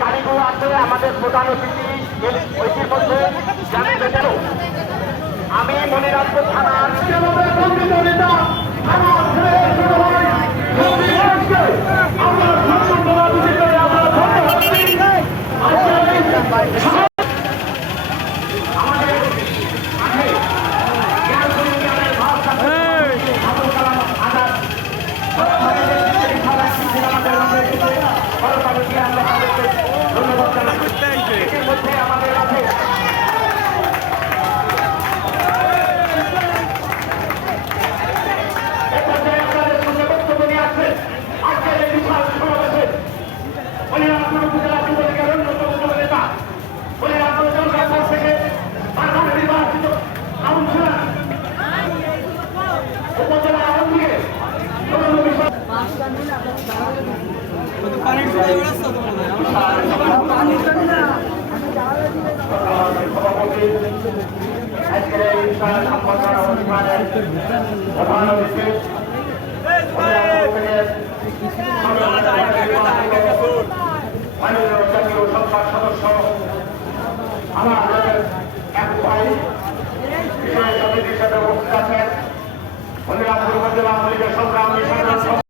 গাড়িগুলো আছে আমাদের প্রধান অতিথি ওইটির মধ্যে জানাতে গেল আমি মনিরামপুর থানার নেতা আজকের এই সংবর্ধনা অনুষ্ঠানের প্রধান অতিথি মাননীয় জাতীয় সংসদ সদস্য আমাদের এক ভাই বিশেষ অতিথি হিসেবে উপস্থিত আছেন মনিরামপুর উপজেলা আওয়ামী লীগের সংগ্রামী